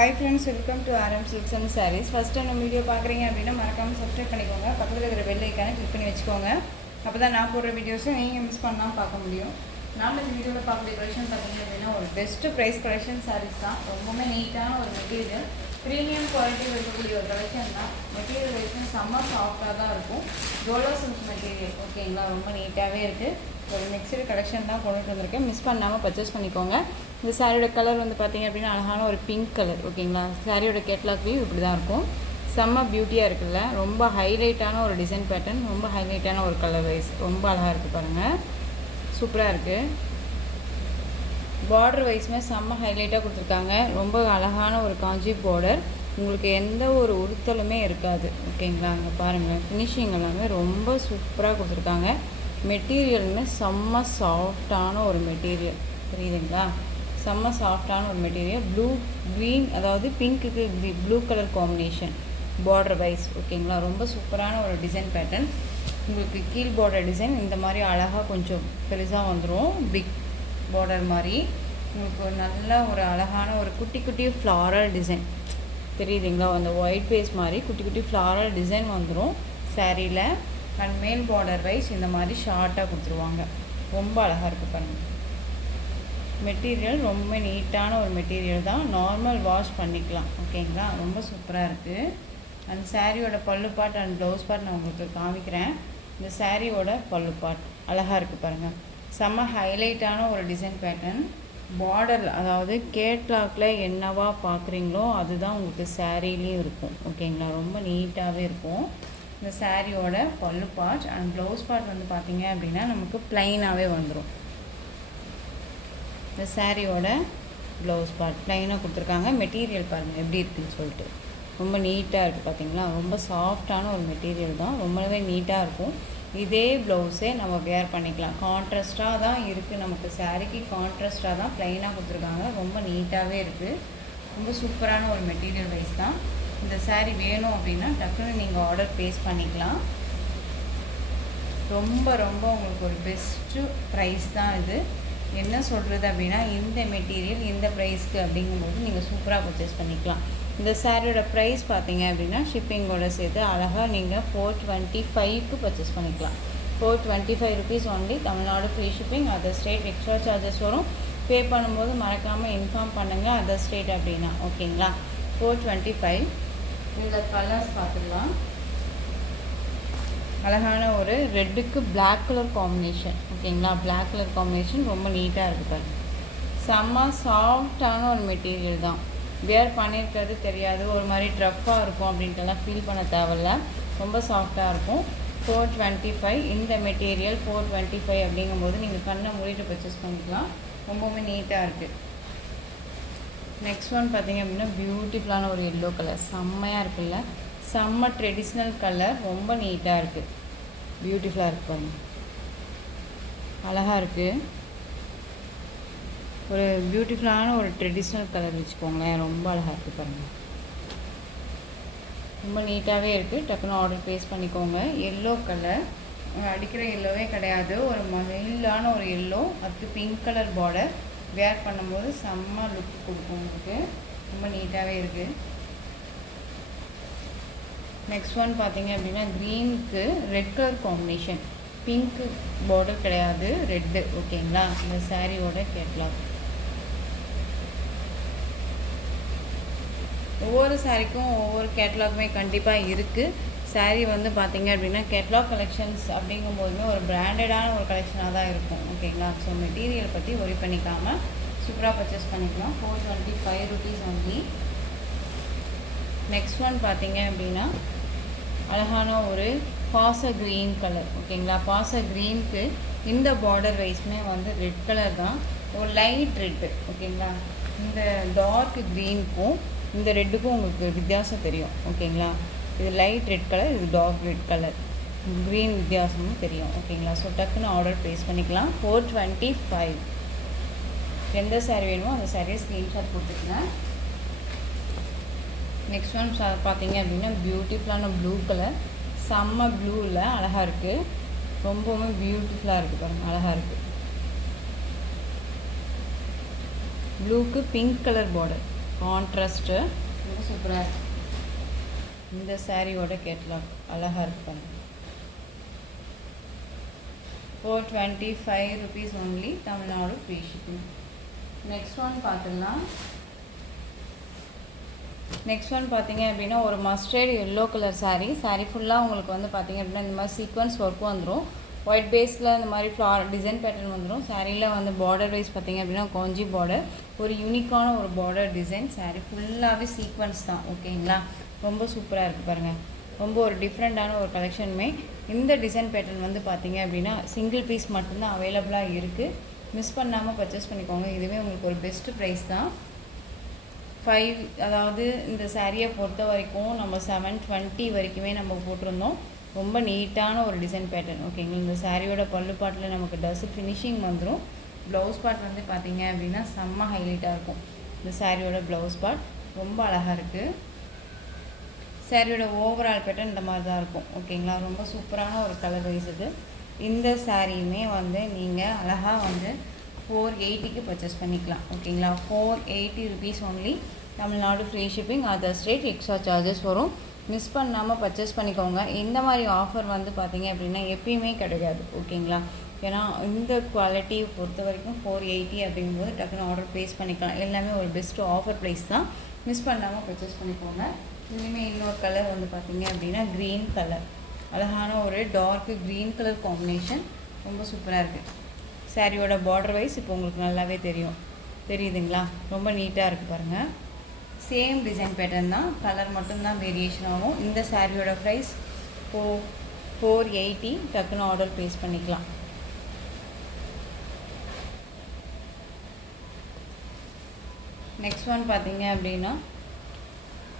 Hi friends, welcome to RM Silks and Sarees. First time நம்ம video பார்க்குறீங்க அப்படின்னா மறக்காமல் சப்ஸ்கிரைப் பண்ணிக்கோங்க. பக்கத்தில் இருக்கிற பெல் ஐக்கானை கிளிக் பண்ணி வச்சுக்கோங்க. அப்போ தான் நான் போடுற வீடியோஸும் நீங்கள் மிஸ் பண்ணாமல் பார்க்க முடியும். நாம் இந்த வீடியோவில் பார்க்கக்கூடிய கலெக்ஷன் பார்த்தீங்க அப்படின்னா ஒரு பெஸ்ட்டு ப்ரைஸ் கலெக்ஷன் சாரீஸ் தான். ரொம்பவுமே நீட்டான ஒரு மெட்டீரியல், ப்ரீமியம் குவாலிட்டி இருக்கக்கூடிய ஒரு கலெக்ஷன் தான். மெட்டீரியல் கலெக்ஷன் செம்ம சாஃப்டாக தான் இருக்கும். டோலோ சில்க் மெட்டீரியல் ஓகேங்களா, ரொம்ப நீட்டாகவே இருக்குது. ஒரு மிக்சடு கலெக்ஷன் தான் கொண்டுட்டு வந்திருக்கேன். மிஸ் பண்ணாமல் பர்ச்சேஸ் பண்ணிக்கோங்க. இந்த சாரியோட கலர் வந்து பார்த்திங்க அப்படின்னா அழகான ஒரு பிங்க் கலர் ஓகேங்களா. சாரியோட கேட்லாக் வியூ இப்படி தான் இருக்கும். செம்ம பியூட்டியாக இருக்குல்ல, ரொம்ப ஹைலைட்டான ஒரு டிசைன் பேட்டர்ன், ரொம்ப ஹைலைட்டான ஒரு கலர் வைஸ், ரொம்ப அழகாக இருக்குது பாருங்கள், சூப்பராக இருக்குது. பார்டர் வைஸுமே செம்ம ஹைலைட்டாக கொடுத்துருக்காங்க. ரொம்ப அழகான ஒரு காஞ்சி பார்டர், உங்களுக்கு எந்த ஒரு உறுத்தலுமே இருக்காது ஓகேங்களா. அங்கே பாருங்கள், ஃபினிஷிங் எல்லாமே ரொம்ப சூப்பராக கொடுத்துருக்காங்க. மெட்டீரியலுமே செம்ம சாஃப்டான ஒரு மெட்டீரியல், புரியுதுங்களா, செம்ம சாஃப்டான ஒரு மெட்டீரியல். ப்ளூ க்ரீன், அதாவது பிங்க்குக்கு blue colour combination border wise ஓகேங்களா. ரொம்ப சூப்பரான ஒரு டிசைன் பேட்டர்ன். உங்களுக்கு கீழ் பார்டர் டிசைன் இந்த மாதிரி அழகாக கொஞ்சம் பெருசாக வந்துடும், பிக் பார்டர் மாதிரி. உங்களுக்கு ஒரு நல்ல ஒரு அழகான ஒரு குட்டி குட்டி ஃப்ளாரல் டிசைன் தெரியுதுங்களா. அந்த ஒயிட் பேஸ் மாதிரி குட்டி குட்டி ஃப்ளாரல் டிசைன் வந்துடும் சாரியில். அண்ட் மேல் பார்டர் வைஸ் இந்த மாதிரி ஷார்ட்டாக கொடுத்துருவாங்க. ரொம்ப அழகாக இருக்குது பாருங்கள். மெட்டீரியல் ரொம்ப நீட்டான ஒரு மெட்டீரியல் தான். நார்மல் வாஷ் பண்ணிக்கலாம் ஓகேங்களா. ரொம்ப சூப்பராக இருக்குது. அந்த சாரியோட பல்லு பாட் அண்ட் ப்ளவுஸ் பாட் நான் உங்களுக்கு காமிக்கிறேன். இந்த சாரியோட பல்லு பாட் அழகாக இருக்குது பாருங்கள். செம்ம ஹைலைட்டான ஒரு டிசைன் பேட்டர்ன். பார்டர், அதாவது கேட்லாக்கில் என்னவா பார்க்குறீங்களோ அதுதான் உங்களுக்கு சாரீலேயும் இருக்கும் ஓகேங்களா. ரொம்ப நீட்டாகவே இருக்கும். இந்த சாரியோட பல்லு பாட் அண்ட் ப்ளவுஸ் பாட் வந்து பார்த்திங்க அப்படின்னா நமக்கு ப்ளைனாகவே வந்துடும். இந்த சாரியோட ப்ளவுஸ் பார்ட் ப்ளைனாக கொடுத்துருக்காங்க. மெட்டீரியல் பாருங்கள் எப்படி இருக்குதுன்னு சொல்லிட்டு, ரொம்ப நீட்டாக இருக்குது பார்த்தீங்களா. ரொம்ப சாஃப்டான ஒரு மெட்டீரியல் தான், ரொம்பவே நீட்டாக இருக்கும். இதே ப்ளவுஸே நம்ம வேர் பண்ணிக்கலாம். கான்ட்ராஸ்ட்டாக தான் இருக்குது, நமக்கு சாரிக்கு கான்ட்ராஸ்ட்டாக தான் ப்ளைனாக கொடுத்துருக்காங்க. ரொம்ப நீட்டாகவே இருக்குது. ரொம்ப சூப்பரான ஒரு மெட்டீரியல் வைஸ் தான். இந்த சாரீ வேணும் அப்படின்னா டக்குன்னு நீங்கள் ஆர்டர் ப்ளேஸ் பண்ணிக்கலாம். ரொம்ப ரொம்ப உங்களுக்கு ஒரு பெஸ்ட்டு ப்ரைஸ் தான் இது. என்ன சொல்கிறது அப்படின்னா, இந்த மெட்டீரியல் இந்த ப்ரைஸ்க்கு அப்படிங்கும்போது நீங்கள் சூப்பராக பர்ச்சேஸ் பண்ணிக்கலாம். இந்த சாரியோட ப்ரைஸ் பார்த்தீங்க அப்படின்னா ஷிப்பிங்கோட சேர்த்து அழகாக நீங்கள் 425க்கு பர்ச்சேஸ் பண்ணிக்கலாம். 425 rupees only. Tamil Nadu free shipping. Other state extra charges வரும். பே பண்ணும்போது மறக்காமல் இன்ஃபார்ம் பண்ணுங்கள், அதர் ஸ்டேட் அப்படின்னா ஓகேங்களா. 425. இந்த கலர்ஸ் பார்த்துக்கலாம். அழகான ஒரு ரெட்டுக்கு பிளாக் கலர் காம்பினேஷன் ஓகேங்களா. பிளாக் கலர் காம்பினேஷன் ரொம்ப நீட்டாக இருக்குது பாருங்க. செம்ம சாஃப்டான ஒரு மெட்டீரியல் தான். வேர் பண்ணியிருக்கிறது தெரியாது, ஒரு மாதிரி ட்ரஃப்பாக இருக்கும் அப்படின்ட்டுலாம் ஃபீல் பண்ண தேவையில்ல. ரொம்ப சாஃப்டாக இருக்கும். 425 இந்த மெட்டீரியல் 425 அப்படிங்கும்போது நீங்கள் கண்ணை மூடிட்டு பர்ச்சேஸ் பண்ணிக்கலாம். ரொம்பவுமே நீட்டாக இருக்குது. நெக்ஸ்ட் ஒன் பார்த்திங்க அப்படின்னா பியூட்டிஃபுல்லான ஒரு எல்லோ கலர், செம்மையாக இருக்குல்ல, செம்ம ட்ரெடிஷ்னல் கலர், ரொம்ப நீட்டாக இருக்குது, பியூட்டிஃபுல்லாக இருக்குது பாருங்க, அழகாக இருக்குது. ஒரு பியூட்டிஃபுல்லான ஒரு ட்ரெடிஷ்னல் கலர் வச்சுக்கோங்களேன், ரொம்ப அழகாக இருக்குது பாருங்கள். ரொம்ப நீட்டாகவே இருக்குது. டக்குன்னு ஆர்டர் ப்ளேஸ் பண்ணிக்கோங்க. எல்லோ கலர், அடிக்கிற எல்லோவே கிடையாது, ஒரு மைல்டான ஒரு எல்லோ, அதுக்கு பிங்க் கலர் பார்டர். வேர் பண்ணும்போது செம்ம லுக் கொடுக்கும் உங்களுக்கு. ரொம்ப நீட்டாகவே இருக்குது. நெக்ஸ்ட் ஒன் பார்த்தீங்க அப்படின்னா க்ரீனுக்கு ரெட் கலர் காம்பினேஷன், பிங்க்கு பார்டர் கிடையாது, ரெட்டு ஓகேங்களா. இந்த சாரியோட கேட்லாக். ஒவ்வொரு சாரிக்கும் ஒவ்வொரு கேட்லாக்குமே கண்டிப்பாக இருக்குது. சாரீ வந்து பார்த்திங்க அப்படின்னா கேட்லாக் கலெக்ஷன்ஸ் அப்படிங்கும்போதுமே ஒரு பிராண்டடான ஒரு கலெக்ஷனாக தான் இருக்கும் ஓகேங்களா. ஸோ மெட்டீரியல் பற்றி ஒரி பண்ணிக்காமல் சூப்பராக பர்ச்சேஸ் பண்ணிக்கலாம். 425 ருபீஸ் ஒன்லி. நெக்ஸ்ட் ஒன் பார்த்திங்க அப்படின்னா அழகான ஒரு பாச க்ரீன் கலர் ஓகேங்களா. பாச க்ரீனுக்கு இந்த பார்டர் வைஸ்மே வந்து ரெட் கலர் தான், ஒரு லைட் ரெட்டு ஓகேங்களா. இந்த டார்க் க்ரீனுக்கும் இந்த ரெட்டுக்கும் உங்களுக்கு வித்தியாசம் தெரியும் ஓகேங்களா. இது லைட் ரெட் கலர், இது டார்க் ரெட் கலர், க்ரீன் வித்தியாசமும் தெரியும் ஓகேங்களா. ஸோ டக்குன்னு ஆர்டர் ப்ளேஸ் பண்ணிக்கலாம். 425. எந்த சாரீ வேணுமோ அந்த சாரியை ஸ்க்ரீன்ஷாட் கொடுத்துக்கலாம். நெக்ஸ்ட் ஒன் பார்த்தீங்க அப்படின்னா பியூட்டிஃபுல்லான ப்ளூ கலர், செம்ம ப்ளூவில் அழகாக இருக்குது, ரொம்பவுமே பியூட்டிஃபுல்லாக இருக்குது பாருங்கள், அழகாக இருக்குது. ப்ளூக்கு பிங்க் கலர் பார்டர், கான்ட்ராஸ்ட்டு ரொம்ப சூப்பராக இருக்குது. இந்த சாரியோட கேட்லாக் அழகாக இருப்பாங்க. 425 rupees only, Tamil Nadu free shipping. Next one பார்த்துடலாம். நெக்ஸ்ட் ஒன் பார்த்தீங்க அப்படின்னா ஒரு மஸ்டர்ட் எல்லோ கலர் சாரீ ஃபுல்லாக உங்களுக்கு வந்து பார்த்தீங்க அப்படின்னா இந்த மாதிரி சீக்வன்ஸ் ஒர்க்கும் வந்துடும். ஒயிட் பேஸில் இந்த மாதிரி டிசைன் பேட்டர்ன் வந்துடும். சாரியில் வந்து பார்டர் வைஸ் பார்த்தீங்க அப்படின்னா காஞ்சி பார்டர், ஒரு யூனிக்கான ஒரு பார்டர் டிசைன். சாரீ ஃபுல்லாகவே சீக்வன்ஸ் தான். ஓகேங்களா, ரொம்ப சூப்பராக இருக்குது பாருங்கள். ரொம்ப ஒரு டிஃப்ரெண்ட்டான ஒரு கலெக்ஷனுமே. இந்த டிசைன் பேட்டர்ன் வந்து பார்த்தீங்க அப்படின்னா சிங்கிள் பீஸ் மட்டும்தான் அவைலபிளாக இருக்குது. மிஸ் பண்ணாமல் பர்ச்சேஸ் பண்ணிக்கோங்க. இதுவே உங்களுக்கு ஒரு பெஸ்ட்டு ப்ரைஸ் தான். 5 அதாவது இந்த சாரியை பொறுத்த வரைக்கும் நம்ம 720 வரைக்குமே நம்ம போட்டிருந்தோம். ரொம்ப நீட்டான ஒரு டிசைன் பேட்டர்ன். ஓகேங்களா, இந்த சாரியோட பல்லு பாட்டில் நமக்கு டஸ்ட் ஃபினிஷிங் வந்துடும். ப்ளவுஸ் பார்ட் வந்து பார்த்தீங்க அப்படின்னா செம்ம ஹைலைட்டாக இருக்கும். இந்த சாரியோட ப்ளவுஸ் பார்ட் ரொம்ப அழகாக இருக்குது. சாரியோட ஓவரால் பேட்டர்ன் இந்த மாதிரி தான் இருக்கும். ஓகேங்களா, ரொம்ப சூப்பரான ஒரு கலர் வைஸ் இது. இந்த சாரியுமே வந்து நீங்கள் அழகாக வந்து 480க்கு பர்ச்சேஸ் பண்ணிக்கலாம். ஓகேங்களா, 480 rupees only, Tamil Nadu free shipping. Other state extra charges வரும். மிஸ் பண்ணாமல் பர்ச்சேஸ் பண்ணிக்கோங்க. இந்த மாதிரி ஆஃபர் வந்து பார்த்தீங்க அப்படின்னா எப்பயுமே கிடைக்காது. ஓகேங்களா, ஏன்னா இந்த குவாலிட்டியை பொறுத்த வரைக்கும் 480 அப்படிங்கும்போது டக்குன்னு ஆர்டர் ப்ளேஸ் பண்ணிக்கலாம். எல்லாமே ஒரு பெஸ்ட்டு ஆஃபர் ப்ரைஸ் தான். மிஸ் பண்ணாமல் பர்ச்சேஸ் பண்ணிக்கோங்க. இதுலேயுமே இன்னொரு கலர் வந்து பார்த்தீங்க அப்படின்னா க்ரீன் கலர், அழகான ஒரு டார்க்கு க்ரீன் கலர் காம்பினேஷன், ரொம்ப சூப்பராக இருக்குது. சாரியோட பார்டர் வைஸ் இப்போ உங்களுக்கு நல்லாவே தெரியுதுங்களா, ரொம்ப நீட்டாக இருக்குது பாருங்கள். சேம் டிசைன் பேட்டர்ன் தான், கலர் மட்டும்தான் வேரியேஷன் ஆகும். இந்த சாரியோட ப்ரைஸ் 480. டக்குன்னு ஆர்டர் ப்ளேஸ் பண்ணிக்கலாம். நெக்ஸ்ட் ஒன் பார்த்தீங்க அப்படின்னா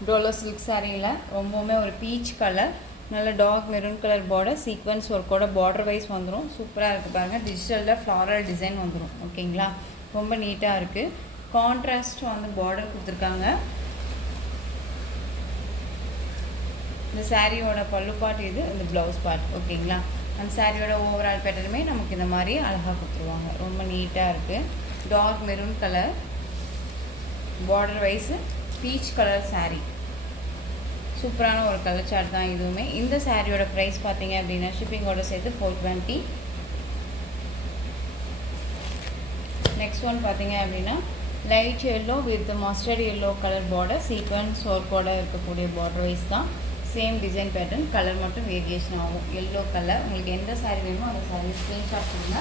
டோலோ சில்க் சாரியில் ரொம்பவுமே ஒரு பீச் கலர், நல்ல dark maroon colour border, sequence ஒர்க்கோட பார்டர் வைஸ் வந்துடும். சூப்பராக இருக்குது பாருங்கள். டிஜிட்டலில் ஃப்ளாரல் டிசைன் வந்துடும். ஓகேங்களா, ரொம்ப நீட்டாக இருக்குது. கான்ட்ராஸ்ட் வந்து பார்டர் கொடுத்துருக்காங்க. இந்த சாரியோட பல்லு பார்ட் இது, இந்த ப்ளவுஸ் பார்ட். ஓகேங்களா, அந்த சாரியோட ஓவரால் பேட்டர்னுமே நமக்கு இந்த மாதிரி அழகாக கொடுத்துருவாங்க. ரொம்ப நீட்டாக இருக்குது. Dark maroon colour border wise, peach colour sari, சூப்பரான ஒரு கலர் சார்ட் தான் இதுவுமே. இந்த சாரியோட ப்ரைஸ் பார்த்தீங்க அப்படின்னா ஷிப்பிங்கோட சேர்த்து 420. நெக்ஸ்ட் ஒன் பார்த்தீங்க அப்படின்னா light yellow with mustard yellow colour border, sequence ஒர்க்கோட இருக்கக்கூடிய பார்டர் வைஸ் தான். சேம் டிசைன் பேட்டர்ன், கலர் மட்டும் வேரியேஷன் ஆகும். Yellow colour. உங்களுக்கு எந்த சாரீ வேணுமோ அந்த சாரீ ஸ்க்ரீன்ஷாட் கொடுங்க.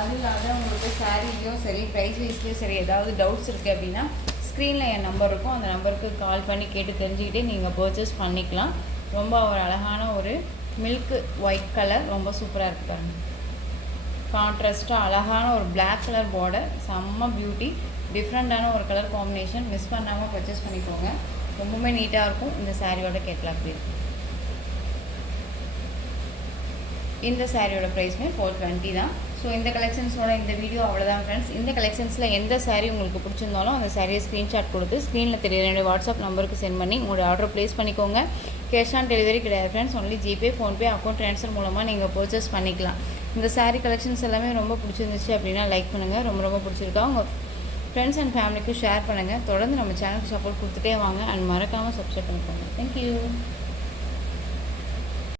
அது இல்லாத உங்களுக்கு சாரீலையும் சரி ப்ரைஸ் வைஸ்லேயும் சரி ஏதாவது டவுட்ஸ் இருக்குது அப்படின்னா ஸ்க்ரீனில் என் நம்பர் இருக்கும், அந்த நம்பருக்கு கால் பண்ணி கேட்டு தெரிஞ்சுக்கிட்டே நீங்கள் பர்ச்சேஸ் பண்ணிக்கலாம். ரொம்ப ஒரு அழகான ஒரு மில்க் ஒயிட் கலர், ரொம்ப சூப்பராக இருக்குது பாருங்கள். கான்ட்ராஸ்ட்டாக அழகான ஒரு பிளாக் கலர் பார்டர், செம்ம பியூட்டி, டிஃப்ரெண்ட்டான ஒரு கலர் காம்பினேஷன். மிஸ் பண்ணாமல் பர்ச்சேஸ் பண்ணிக்கோங்க. ரொம்பவுமே நீட்டாக இருக்கும். இந்த சாரியோட கேட்லாக் இருக்குது. இந்த சாரியோட ப்ரைஸ்மே 420 தான். ஸோ இந்த கலெக்ஷன்ஸோட இந்த வீடியோ அவ்வளோதான் ஃப்ரெண்ட்ஸ். இந்த கலெக்ஷன்ஸில் எந்த சாரீ உங்களுக்கு பிடிச்சிருந்தாலும் அந்த சாரியை ஸ்க்ரீன்ஷாட் கொடுத்து ஸ்க்ரீனில் தெரியற என்னுடைய வாட்ஸ்அப் நம்பருக்கு சென்ட் பண்ணி உங்களோட ஆர்டர் ப்ளேஸ் பண்ணிக்கோங்க. கேஷ் ஆன் டெலிவரி கிடையாது friends, only GPay, PhonePe, account transfer மூலமாக நீங்கள் பர்ச்சேஸ் பண்ணிக்கலாம். இந்த சாரீ கலெக்ஷன்ஸ் எல்லாமே ரொம்ப பிடிச்சிருந்துச்சு அப்படின்னா லைக் பண்ணுங்கள். ரொம்ப பிடிச்சிருக்கா உங்கள் ஃப்ரெண்ட்ஸ் அண்ட் ஃபேமிலிக்கும் ஷேர் பண்ணுங்கள். தொடர்ந்து நம்ம சேனலுக்கு சப்போர்ட் கொடுத்துட்டே வாங்க அண்ட் மறக்காமல் சப்ஸ்கிரைப் பண்ணிக்கோங்க. தேங்க்யூ.